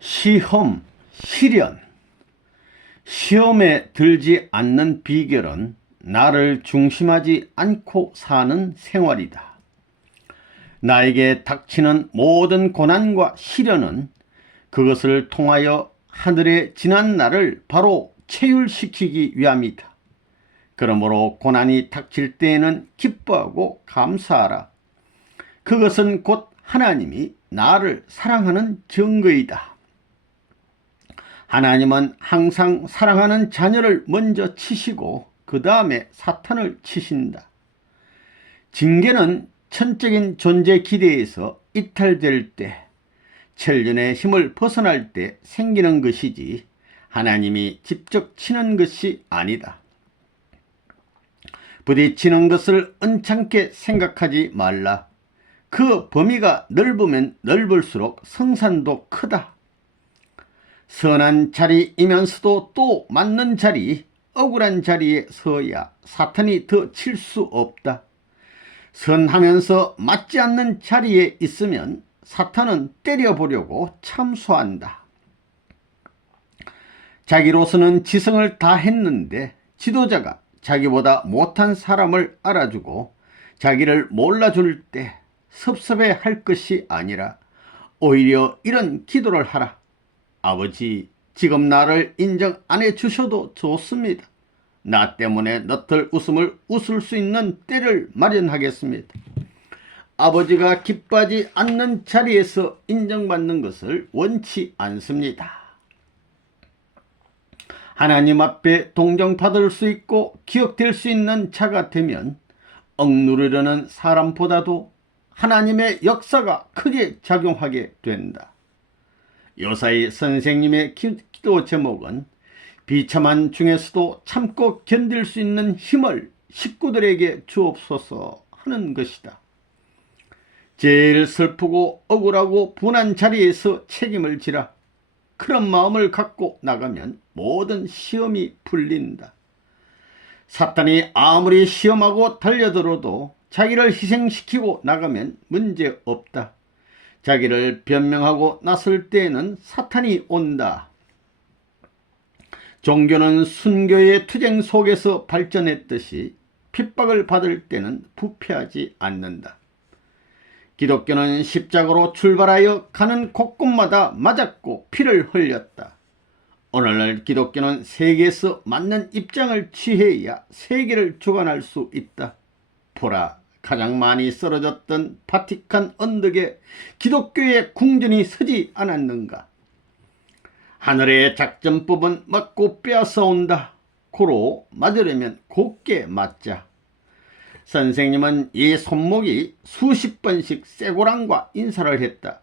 시험, 시련. 시험에 들지 않는 비결은 나를 중심하지 않고 사는 생활이다. 나에게 닥치는 모든 고난과 시련은 그것을 통하여 하늘에 지난 나를 바로 체휼시키기 위함이다. 그러므로 고난이 닥칠 때에는 기뻐하고 감사하라. 그것은 곧 하나님이 나를 사랑하는 증거이다. 하나님은 항상 사랑하는 자녀를 먼저 치시고 그 다음에 사탄을 치신다. 징계는 천적인 존재 기대에서 이탈될 때, 천륜의 힘을 벗어날 때 생기는 것이지 하나님이 직접 치는 것이 아니다. 부딪히는 것을 은창케 생각하지 말라. 그 범위가 넓으면 넓을수록 성산도 크다. 선한 자리이면서도 또 맞는 자리, 억울한 자리에 서야 사탄이 더 칠 수 없다. 선하면서 맞지 않는 자리에 있으면 사탄은 때려보려고 참수한다. 자기로서는 지성을 다 했는데 지도자가 자기보다 못한 사람을 알아주고 자기를 몰라줄 때 섭섭해 할 것이 아니라 오히려 이런 기도를 하라. 아버지, 지금 나를 인정 안 해주셔도 좋습니다. 나 때문에 너털 웃음을 웃을 수 있는 때를 마련하겠습니다. 아버지가 기뻐하지 않는 자리에서 인정받는 것을 원치 않습니다. 하나님 앞에 동정받을 수 있고 기억될 수 있는 자가 되면 억누르려는 사람보다도 하나님의 역사가 크게 작용하게 된다. 요사이 선생님의 기도 제목은 비참한 중에서도 참고 견딜 수 있는 힘을 식구들에게 주옵소서 하는 것이다. 제일 슬프고 억울하고 분한 자리에서 책임을 지라. 그런 마음을 갖고 나가면 모든 시험이 풀린다. 사탄이 아무리 시험하고 달려들어도 자기를 희생시키고 나가면 문제 없다. 자기를 변명하고 나설 때에는 사탄이 온다. 종교는 순교의 투쟁 속에서 발전했듯이 핍박을 받을 때는 부패하지 않는다. 기독교는 십자가로 출발하여 가는 곳곳마다 맞았고 피를 흘렸다. 오늘날 기독교는 세계에서 맞는 입장을 취해야 세계를 주관할 수 있다. 보라, 가장 많이 쓰러졌던 바티칸 언덕에 기독교의 궁전이 서지 않았는가. 하늘의 작전법은 맞고 빼앗아온다. 고로 맞으려면 곱게 맞자. 선생님은 이 손목이 수십 번씩 쇠고랑과 인사를 했다.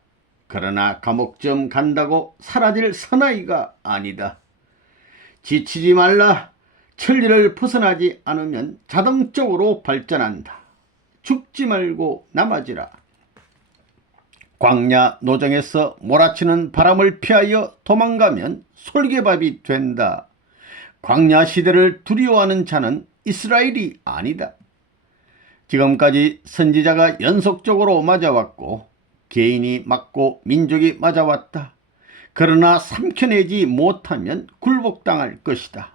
그러나 감옥쯤 간다고 사라질 사나이가 아니다. 지치지 말라. 천리를 벗어나지 않으면 자동적으로 발전한다. 죽지 말고 남아지라. 광야 노정에서 몰아치는 바람을 피하여 도망가면 솔개밥이 된다. 광야 시대를 두려워하는 자는 이스라엘이 아니다. 지금까지 선지자가 연속적으로 맞아왔고 개인이 맞고 민족이 맞아왔다. 그러나 삼켜내지 못하면 굴복당할 것이다.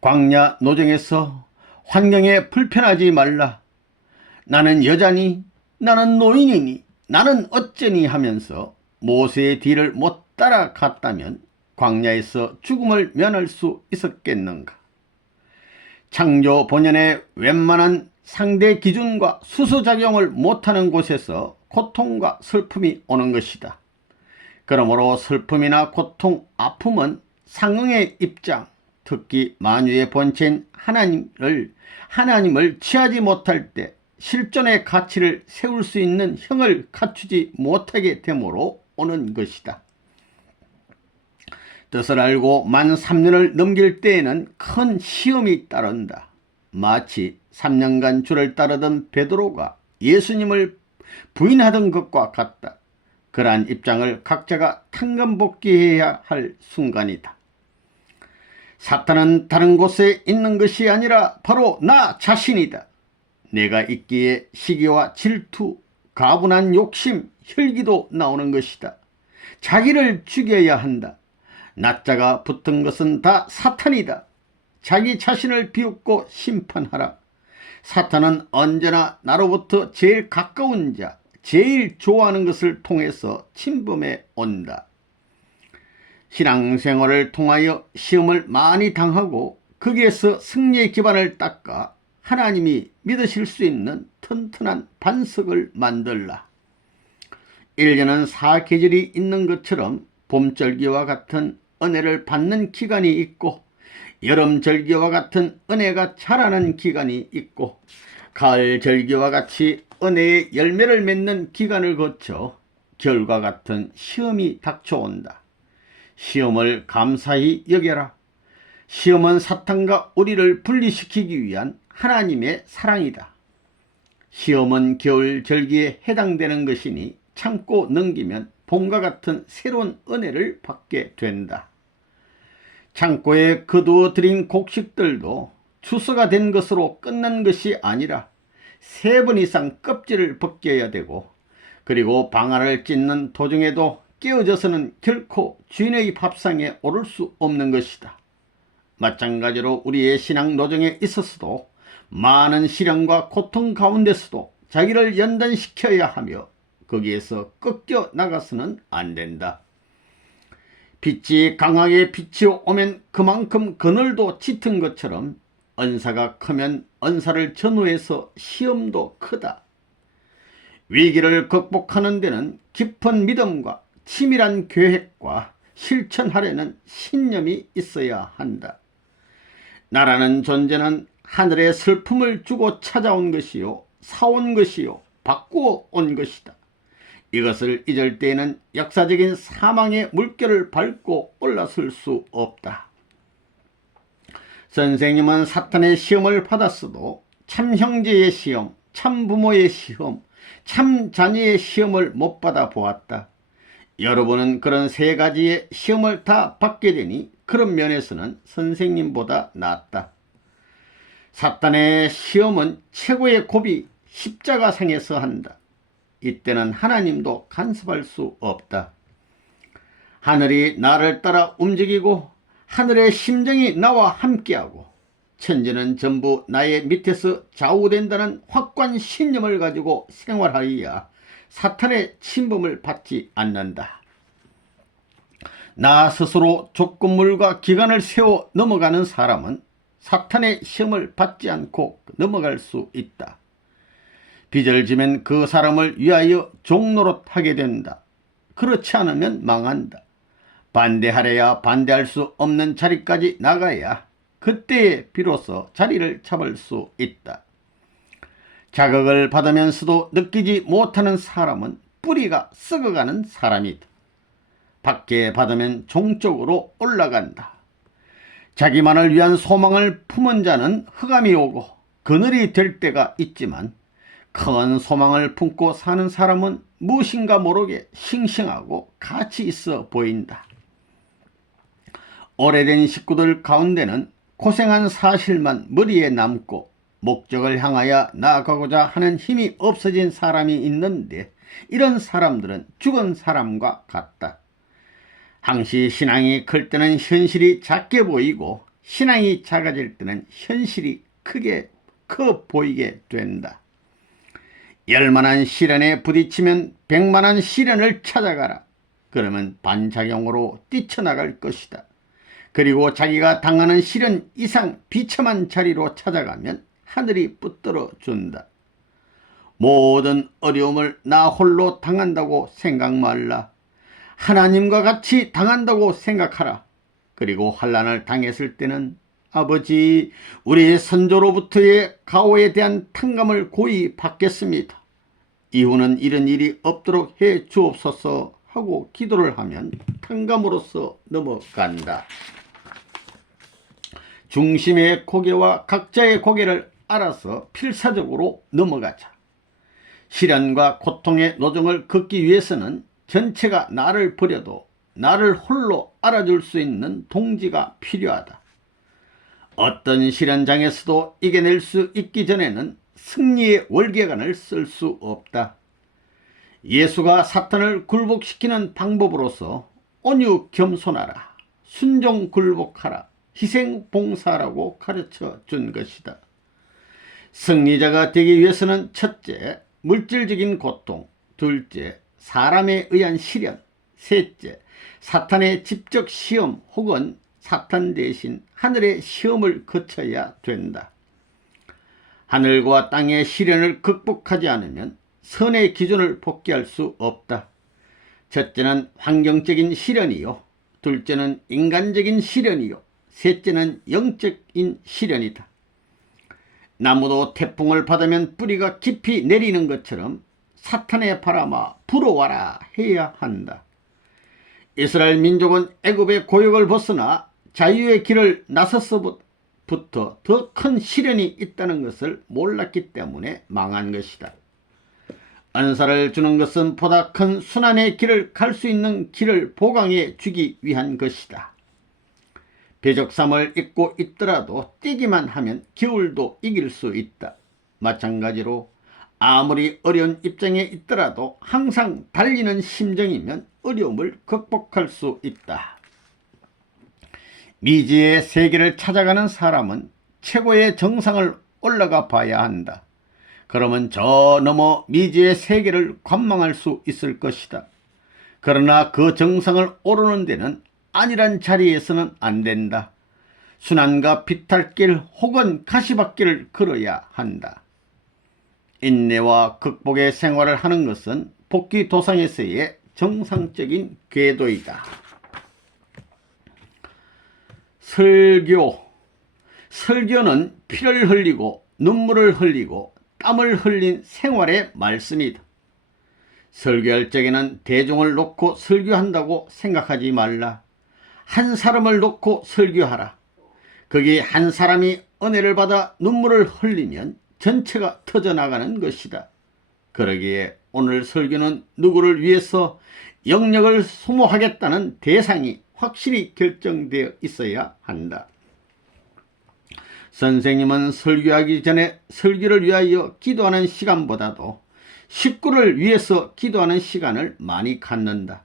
광야 노정에서 환경에 불편하지 말라. 나는 여자니, 나는 노인이니, 나는 어쩌니 하면서 모세의 뒤를 못 따라갔다면 광야에서 죽음을 면할 수 있었겠는가. 창조 본연의 웬만한 상대 기준과 수소작용을 못하는 곳에서 고통과 슬픔이 오는 것이다. 그러므로 슬픔이나 고통, 아픔은 상응의 입장, 특히 만유의 본체인 하나님을 취하지 못할 때 실존의 가치를 세울 수 있는 형을 갖추지 못하게 되므로 오는 것이다. 뜻을 알고 만 3년을 넘길 때에는 큰 시험이 따른다. 마치 3년간 주를 따르던 베드로가 예수님을 부인하던 것과 같다. 그러한 입장을 각자가 탕감복귀해야 할 순간이다. 사탄은 다른 곳에 있는 것이 아니라 바로 나 자신이다. 내가 있기에 시기와 질투, 가분한 욕심, 혈기도 나오는 것이다. 자기를 죽여야 한다. 나자가 붙은 것은 다 사탄이다. 자기 자신을 비웃고 심판하라. 사탄은 언제나 나로부터 제일 가까운 자, 제일 좋아하는 것을 통해서 침범해 온다. 신앙생활을 통하여 시험을 많이 당하고 거기에서 승리의 기반을 닦아 하나님이 믿으실 수 있는 튼튼한 반석을 만들라. 1년은 4계절이 있는 것처럼 봄절기와 같은 은혜를 받는 기간이 있고, 여름절기와 같은 은혜가 자라는 기간이 있고, 가을절기와 같이 은혜의 열매를 맺는 기간을 거쳐 겨울과 같은 시험이 닥쳐온다. 시험을 감사히 여겨라. 시험은 사탄과 우리를 분리시키기 위한 하나님의 사랑이다. 시험은 겨울 절기에 해당되는 것이니 참고 넘기면 봄과 같은 새로운 은혜를 받게 된다. 창고에 거두어 들인 곡식들도 추수가 된 것으로 끝난 것이 아니라 3번 이상 껍질을 벗겨야 되고, 그리고 방아를 찢는 도중에도 깨어져서는 결코 주인의 밥상에 오를 수 없는 것이다. 마찬가지로 우리의 신앙 노정에 있어서도 많은 시련과 고통 가운데서도 자기를 연단시켜야 하며 거기에서 꺾여 나가서는 안 된다. 빛이 강하게 비치오면 그만큼 그늘도 짙은 것처럼 은사가 크면 은사를 전후해서 시험도 크다. 위기를 극복하는 데는 깊은 믿음과 치밀한 계획과 실천하려는 신념이 있어야 한다. 나라는 존재는 하늘의 슬픔을 주고 찾아온 것이요, 사온 것이요, 바꾸어 온 것이다. 이것을 잊을 때에는 역사적인 사망의 물결을 밟고 올라설 수 없다. 선생님은 사탄의 시험을 받았어도 참 형제의 시험, 참 부모의 시험, 참 자녀의 시험을 못 받아 보았다. 여러분은 그런 3가지의 시험을 다 받게 되니 그런 면에서는 선생님보다 낫다. 사탄의 시험은 최고의 고비 십자가상에서 한다. 이때는 하나님도 간섭할 수 없다. 하늘이 나를 따라 움직이고 하늘의 심정이 나와 함께하고 천지는 전부 나의 밑에서 좌우된다는 확고한 신념을 가지고 생활하여야 사탄의 침범을 받지 않는다. 나 스스로 조건물과 기간을 세워 넘어가는 사람은 사탄의 시험을 받지 않고 넘어갈 수 있다. 빚을 지면 그 사람을 위하여 종노릇하게 된다. 그렇지 않으면 망한다. 반대하려야 반대할 수 없는 자리까지 나가야 그때에 비로소 자리를 잡을 수 있다. 자극을 받으면서도 느끼지 못하는 사람은 뿌리가 썩어가는 사람이다. 받게 받으면 종적으로 올라간다. 자기만을 위한 소망을 품은 자는 흑암이 오고 그늘이 될 때가 있지만, 큰 소망을 품고 사는 사람은 무엇인가 모르게 싱싱하고 가치 있어 보인다. 오래된 식구들 가운데는 고생한 사실만 머리에 남고 목적을 향하여 나아가고자 하는 힘이 없어진 사람이 있는데, 이런 사람들은 죽은 사람과 같다. 항시 신앙이 클 때는 현실이 작게 보이고 신앙이 작아질 때는 현실이 커 보이게 된다. 열만한 시련에 부딪히면 100만한 시련을 찾아가라. 그러면 반작용으로 뛰쳐나갈 것이다. 그리고 자기가 당하는 시련 이상 비참한 자리로 찾아가면 하늘이 붙들어 준다. 모든 어려움을 나 홀로 당한다고 생각 말라. 하나님과 같이 당한다고 생각하라. 그리고 환난을 당했을 때는 아버지, 우리의 선조로부터의 가호에 대한 탕감을 고이 받겠습니다. 이후는 이런 일이 없도록 해 주옵소서 하고 기도를 하면 탕감으로써 넘어간다. 중심의 고개와 각자의 고개를 알아서 필사적으로 넘어가자. 시련과 고통의 노정을 걷기 위해서는 전체가 나를 버려도 나를 홀로 알아줄 수 있는 동지가 필요하다. 어떤 시련장에서도 이겨낼 수 있기 전에는 승리의 월계관을 쓸 수 없다. 예수가 사탄을 굴복시키는 방법으로서 온유 겸손하라, 순종 굴복하라, 희생 봉사라고 가르쳐 준 것이다. 승리자가 되기 위해서는 첫째, 물질적인 고통, 둘째, 사람에 의한 시련, 셋째, 사탄의 직접 시험 혹은 사탄 대신 하늘의 시험을 거쳐야 된다. 하늘과 땅의 시련을 극복하지 않으면 선의 기준을 복귀할 수 없다. 첫째는 환경적인 시련이요, 둘째는 인간적인 시련이요, 셋째는 영적인 시련이다. 나무도 태풍을 받으면 뿌리가 깊이 내리는 것처럼 사탄의 바람아 불어와라 해야 한다. 이스라엘 민족은 애굽의 고역을 벗어나 자유의 길을 나서서부터 더 큰 시련이 있다는 것을 몰랐기 때문에 망한 것이다. 은사를 주는 것은 보다 큰 순환의 길을 갈 수 있는 길을 보강해 주기 위한 것이다. 배적삼을 입고 있더라도 뛰기만 하면 겨울도 이길 수 있다. 마찬가지로 아무리 어려운 입장에 있더라도 항상 달리는 심정이면 어려움을 극복할 수 있다. 미지의 세계를 찾아가는 사람은 최고의 정상을 올라가 봐야 한다. 그러면 저 너머 미지의 세계를 관망할 수 있을 것이다. 그러나 그 정상을 오르는 데는 안일한 자리에서는 안 된다. 순환과 비탈길 혹은 가시밭길을 걸어야 한다. 인내와 극복의 생활을 하는 것은 복귀도상에서의 정상적인 궤도이다. 설교는 피를 흘리고 눈물을 흘리고 땀을 흘린 생활의 말씀이다. 설교할 적에는 대중을 놓고 설교한다고 생각하지 말라. 한 사람을 놓고 설교하라. 거기 한 사람이 은혜를 받아 눈물을 흘리면 전체가 터져나가는 것이다. 그러기에 오늘 설교는 누구를 위해서 영역을 소모하겠다는 대상이 확실히 결정되어 있어야 한다. 선생님은 설교하기 전에 설교를 위하여 기도하는 시간보다도 식구를 위해서 기도하는 시간을 많이 갖는다.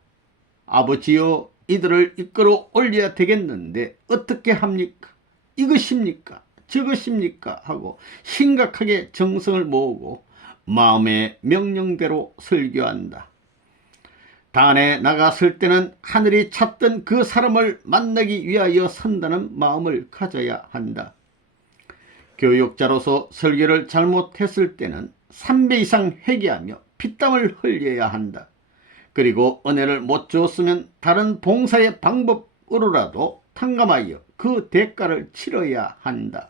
아버지여, 이들을 이끌어 올려야 되겠는데 어떻게 합니까? 이것입니까? 저것입니까? 하고 심각하게 정성을 모으고 마음의 명령대로 설교한다. 단에 나갔을 때는 하늘이 찾던 그 사람을 만나기 위하여 선다는 마음을 가져야 한다. 교육자로서 설교를 잘못했을 때는 3배 이상 회개하며 피땀을 흘려야 한다. 그리고 은혜를 못 주었으면 다른 봉사의 방법으로라도 탕감하여 그 대가를 치러야 한다.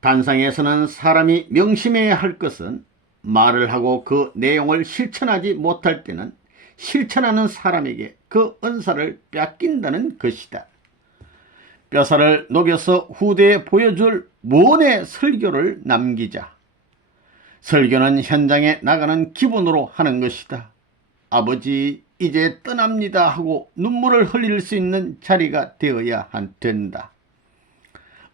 단상에서는 사람이 명심해야 할 것은 말을 하고 그 내용을 실천하지 못할 때는 실천하는 사람에게 그 은사를 뺏긴다는 것이다. 뼈살을 녹여서 후대에 보여줄 무언의 설교를 남기자. 설교는 현장에 나가는 기분으로 하는 것이다. 아버지, 이제 떠납니다 하고 눈물을 흘릴 수 있는 자리가 되어야 된다.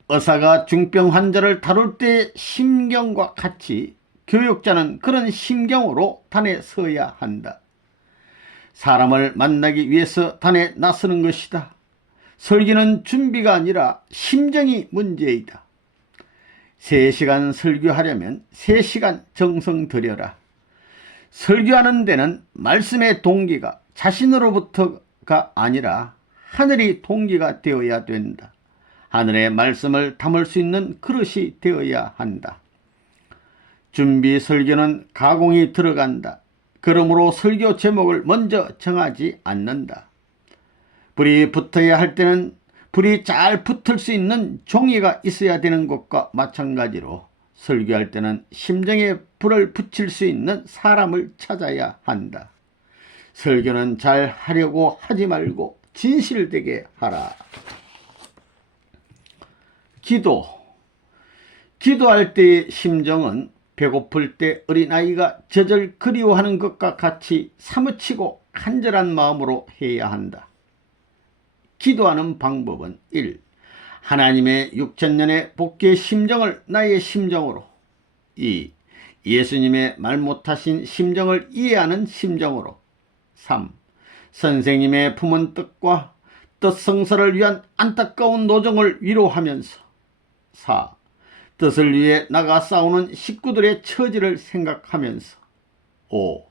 의사가 중병 환자를 다룰 때의 심경과 같이 교육자는 그런 심경으로 단에 서야 한다. 사람을 만나기 위해서 단에 나서는 것이다. 설교는 준비가 아니라 심정이 문제이다. 3시간 설교하려면 3시간 정성 들여라. 설교하는 데는 말씀의 동기가 자신으로부터가 아니라 하늘이 동기가 되어야 된다. 하늘의 말씀을 담을 수 있는 그릇이 되어야 한다. 준비 설교는 가공이 들어간다. 그러므로 설교 제목을 먼저 정하지 않는다. 불이 붙어야 할 때는 불이 잘 붙을 수 있는 종이가 있어야 되는 것과 마찬가지로 설교할 때는 심정에 불을 붙일 수 있는 사람을 찾아야 한다. 설교는 잘 하려고 하지 말고 진실되게 하라. 기도할 때의 심정은 배고플 때 어린아이가 젖을 그리워하는 것과 같이 사무치고 간절한 마음으로 해야 한다. 기도하는 방법은 1. 하나님의 6천년의 복귀의 심정을 나의 심정으로. 2. 예수님의 말 못하신 심정을 이해하는 심정으로. 3. 선생님의 품은 뜻과 뜻성사를 위한 안타까운 노정을 위로하면서. 4. 뜻을 위해 나가 싸우는 식구들의 처지를 생각하면서. 5.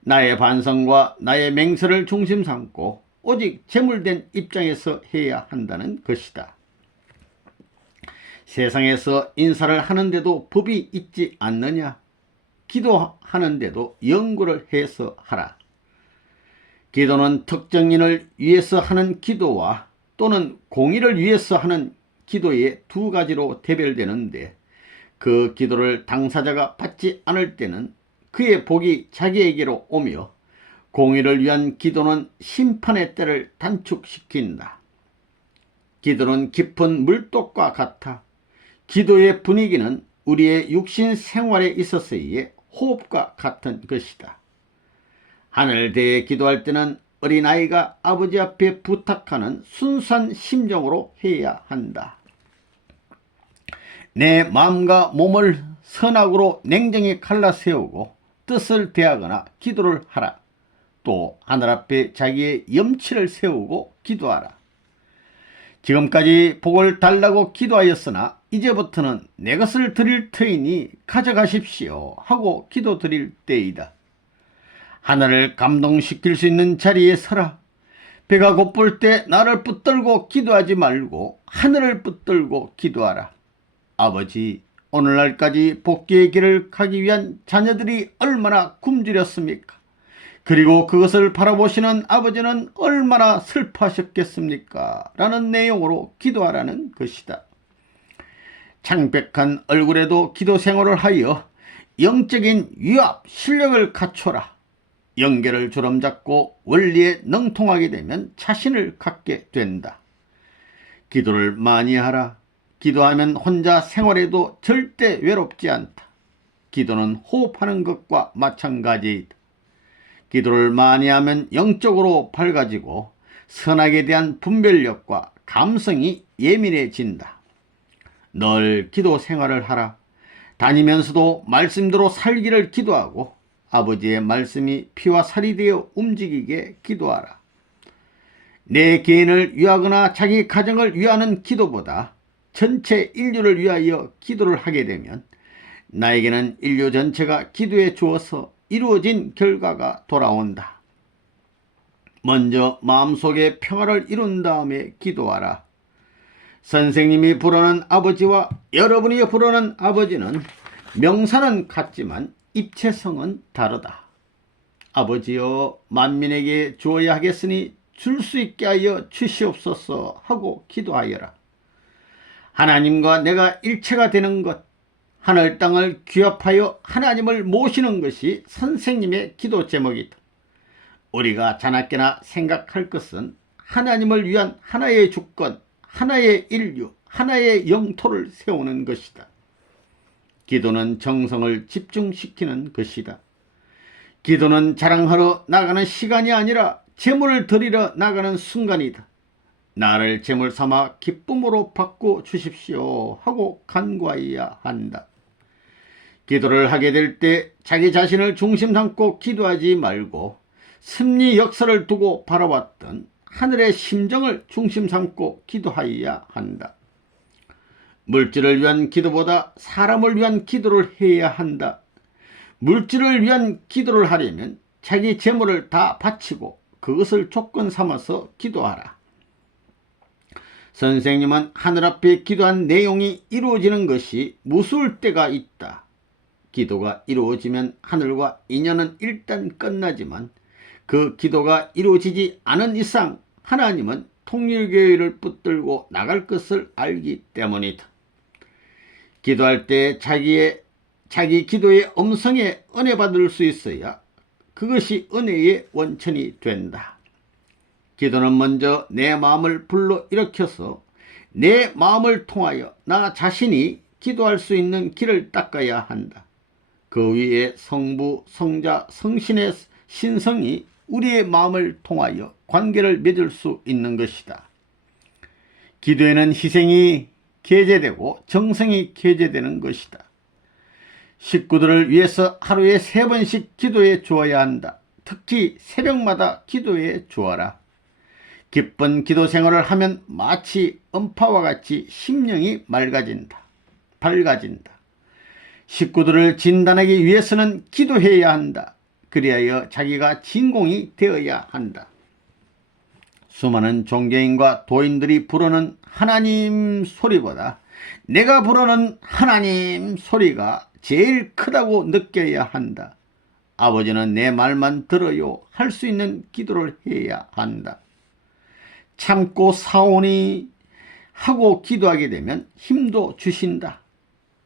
나의 반성과 나의 맹세를 중심 삼고 오직 제물된 입장에서 해야 한다는 것이다. 세상에서 인사를 하는데도 법이 있지 않느냐? 기도하는데도 연구를 해서 하라. 기도는 특정인을 위해서 하는 기도와 또는 공의를 위해서 하는 기도의 두 가지로 대별되는데, 그 기도를 당사자가 받지 않을 때는 그의 복이 자기에게로 오며, 공의를 위한 기도는 심판의 때를 단축시킨다. 기도는 깊은 물독과 같아 기도의 분위기는 우리의 육신 생활에 있어서의 호흡과 같은 것이다. 하늘 대해 기도할 때는 어린아이가 아버지 앞에 부탁하는 순수한 심정으로 해야 한다. 내 마음과 몸을 선악으로 냉정히 갈라세우고 뜻을 대하거나 기도를 하라. 또 하늘 앞에 자기의 염치를 세우고 기도하라. 지금까지 복을 달라고 기도하였으나 이제부터는 내 것을 드릴 터이니 가져가십시오 하고 기도드릴 때이다. 하늘을 감동시킬 수 있는 자리에 서라. 배가 고플 때 나를 붙들고 기도하지 말고 하늘을 붙들고 기도하라. 아버지, 오늘날까지 복귀의 길을 가기 위한 자녀들이 얼마나 굶주렸습니까? 그리고 그것을 바라보시는 아버지는 얼마나 슬퍼하셨겠습니까? 라는 내용으로 기도하라는 것이다. 창백한 얼굴에도 기도 생활을 하여 영적인 위압, 실력을 갖춰라. 영계를 주름잡고 원리에 능통하게 되면 자신을 갖게 된다. 기도를 많이 하라. 기도하면 혼자 생활해도 절대 외롭지 않다. 기도는 호흡하는 것과 마찬가지이다. 기도를 많이 하면 영적으로 밝아지고 선악에 대한 분별력과 감성이 예민해진다. 늘 기도 생활을 하라. 다니면서도 말씀대로 살기를 기도하고 아버지의 말씀이 피와 살이 되어 움직이게 기도하라. 내 개인을 위하거나 자기 가정을 위하는 기도보다 전체 인류를 위하여 기도를 하게 되면 나에게는 인류 전체가 기도해 주어서 이루어진 결과가 돌아온다. 먼저 마음속에 평화를 이룬 다음에 기도하라. 선생님이 부르는 아버지와 여러분이 부르는 아버지는 명사는 같지만 입체성은 다르다. 아버지여, 만민에게 주어야 하겠으니 줄 수 있게 하여 주시옵소서 하고 기도하여라. 하나님과 내가 일체가 되는 것, 하늘 땅을 규합하여 하나님을 모시는 것이 선생님의 기도 제목이다. 우리가 자나깨나 생각할 것은 하나님을 위한 하나의 주권, 하나의 인류, 하나의 영토를 세우는 것이다. 기도는 정성을 집중시키는 것이다. 기도는 자랑하러 나가는 시간이 아니라 제물을 드리러 나가는 순간이다. 나를 제물 삼아 기쁨으로 받고 주십시오 하고 간구해야 한다. 기도를 하게 될 때 자기 자신을 중심 삼고 기도하지 말고 섭리 역사를 두고 바라봤던 하늘의 심정을 중심 삼고 기도하여야 한다. 물질을 위한 기도보다 사람을 위한 기도를 해야 한다. 물질을 위한 기도를 하려면 자기 재물을 다 바치고 그것을 조건 삼아서 기도하라. 선생님은 하늘 앞에 기도한 내용이 이루어지는 것이 무서울 때가 있다. 기도가 이루어지면 하늘과 인연은 일단 끝나지만 그 기도가 이루어지지 않은 이상 하나님은 통일교회를 붙들고 나갈 것을 알기 때문이다. 기도할 때 자기 기도의 음성에 은혜 받을 수 있어야 그것이 은혜의 원천이 된다. 기도는 먼저 내 마음을 불러일으켜서 내 마음을 통하여 나 자신이 기도할 수 있는 길을 닦아야 한다. 그 위에 성부, 성자, 성신의 신성이 우리의 마음을 통하여 관계를 맺을 수 있는 것이다. 기도에는 희생이 게재되고 정성이 게재되는 것이다. 식구들을 위해서 하루에 3번씩 기도해 주어야 한다. 특히 새벽마다 기도해 주어라. 기쁜 기도 생활을 하면 마치 음파와 같이 심령이 밝아진다. 식구들을 진단하기 위해서는 기도해야 한다. 그리하여 자기가 진공이 되어야 한다. 수많은 종교인과 도인들이 부르는 하나님 소리보다 내가 부르는 하나님 소리가 제일 크다고 느껴야 한다. 아버지는 내 말만 들어요 할 수 있는 기도를 해야 한다. 참고 사오니 하고 기도하게 되면 힘도 주신다.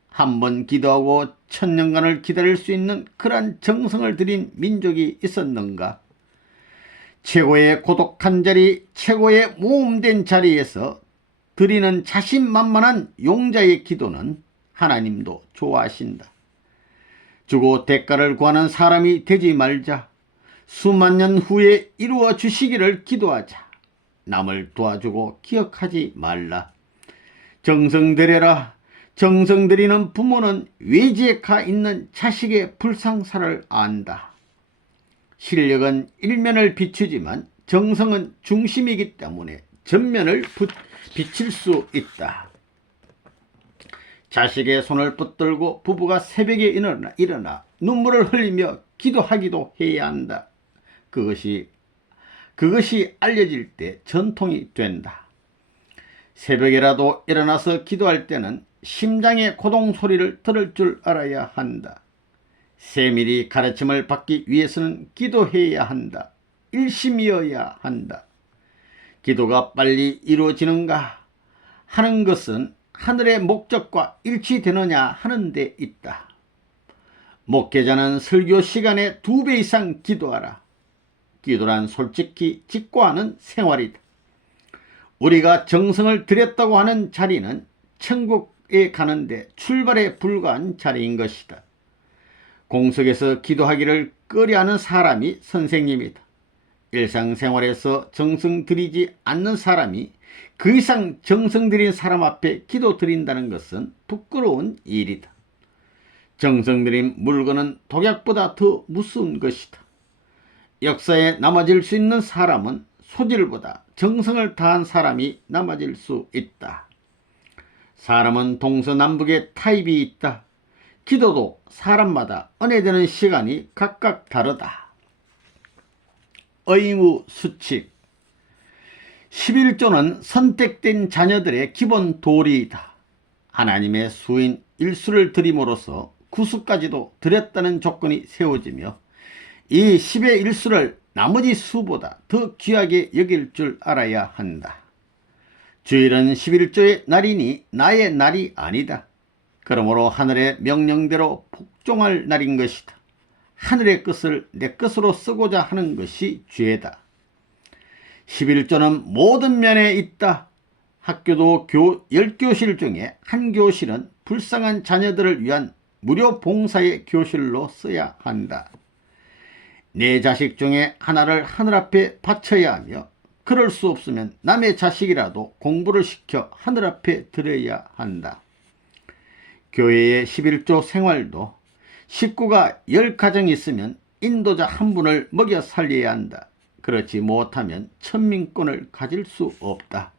한번 기도하고 1000년간을 기다릴 수 있는 그러한 정성을 들인 민족이 있었는가? 최고의 고독한 자리, 최고의 모험된 자리에서 드리는 자신만만한 용자의 기도는 하나님도 좋아하신다. 주고 대가를 구하는 사람이 되지 말자. 수만 년 후에 이루어 주시기를 기도하자. 남을 도와주고 기억하지 말라. 정성 들여라. 정성 들이는 부모는 외지에 가 있는 자식의 불상사를 안다. 실력은 일면을 비추지만 정성은 중심이기 때문에 전면을 비칠 수 있다. 자식의 손을 붙들고 부부가 새벽에 일어나 눈물을 흘리며 기도하기도 해야 한다. 그것이 알려질 때 전통이 된다. 새벽에라도 일어나서 기도할 때는 심장의 고동 소리를 들을 줄 알아야 한다. 세밀히 가르침을 받기 위해서는 기도해야 한다. 일심이어야 한다. 기도가 빨리 이루어지는가 하는 것은 하늘의 목적과 일치되느냐 하는 데 있다. 목회자는 설교 시간에 2배 이상 기도하라. 기도란 솔직히 직고하는 생활이다. 우리가 정성을 들였다고 하는 자리는 천국에 가는데 출발에 불과한 자리인 것이다. 공석에서 기도하기를 꺼려하는 사람이 선생님이다. 일상생활에서 정성 들이지 않는 사람이 그 이상 정성 들인 사람 앞에 기도 드린다는 것은 부끄러운 일이다. 정성 들인 물건은 독약보다 더 무서운 것이다. 역사에 남아질 수 있는 사람은 소질보다 정성을 다한 사람이 남아질 수 있다. 사람은 동서남북의 타입이 있다. 기도도 사람마다 은혜되는 시간이 각각 다르다. 의무수칙. 11조는 선택된 자녀들의 기본 도리이다. 하나님의 수인 일수를 드림으로써 구수까지도 드렸다는 조건이 세워지며 이 10의 일수를 나머지 수보다 더 귀하게 여길 줄 알아야 한다. 주일은 11조의 날이니 나의 날이 아니다. 그러므로 하늘의 명령대로 복종할 날인 것이다. 하늘의 것을 내 것으로 쓰고자 하는 것이 죄다. 11조는 모든 면에 있다. 학교도 10교실 중에 한 교실은 불쌍한 자녀들을 위한 무료 봉사의 교실로 써야 한다. 내 자식 중에 하나를 하늘 앞에 바쳐야 하며 그럴 수 없으면 남의 자식이라도 공부를 시켜 하늘 앞에 드려야 한다. 교회의 11조 생활도 식구가 10가정이 있으면 인도자 한 분을 먹여 살려야 한다. 그렇지 못하면 천민권을 가질 수 없다.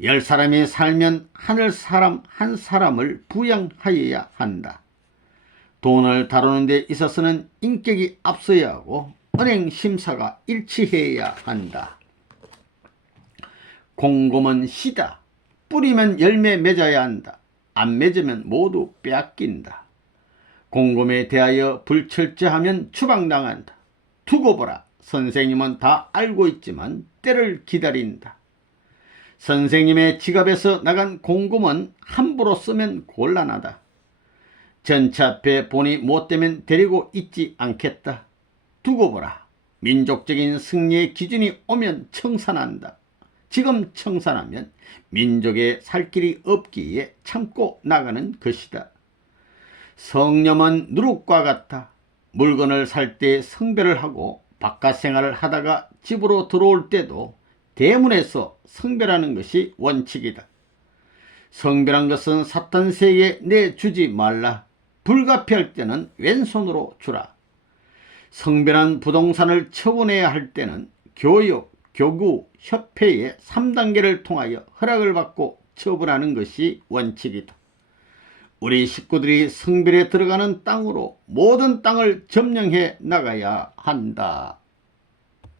10사람이 살면 하늘 사람 한 사람을 부양하여야 한다. 돈을 다루는 데 있어서는 인격이 앞서야 하고 은행 심사가 일치해야 한다. 곰곰은 씨다. 뿌리면 열매 맺어야 한다. 안 맺으면 모두 빼앗긴다. 곰곰에 대하여 불철저하면 추방당한다. 두고 보라. 선생님은 다 알고 있지만 때를 기다린다. 선생님의 지갑에서 나간 곰곰은 함부로 쓰면 곤란하다. 전차 앞에 본이 못되면 데리고 있지 않겠다. 두고 보라. 민족적인 승리의 기준이 오면 청산한다. 지금 청산하면 민족에 살 길이 없기에 참고 나가는 것이다. 성념은 누룩과 같다. 물건을 살 때 성별을 하고 바깥 생활을 하다가 집으로 들어올 때도 대문에서 성별하는 것이 원칙이다. 성별한 것은 사탄 세계에 내주지 말라. 불가피할 때는 왼손으로 주라. 성별한 부동산을 처분해야 할 때는 교육, 교구, 협회의 3단계를 통하여 허락을 받고 처분하는 것이 원칙이다. 우리 식구들이 성별에 들어가는 땅으로 모든 땅을 점령해 나가야 한다.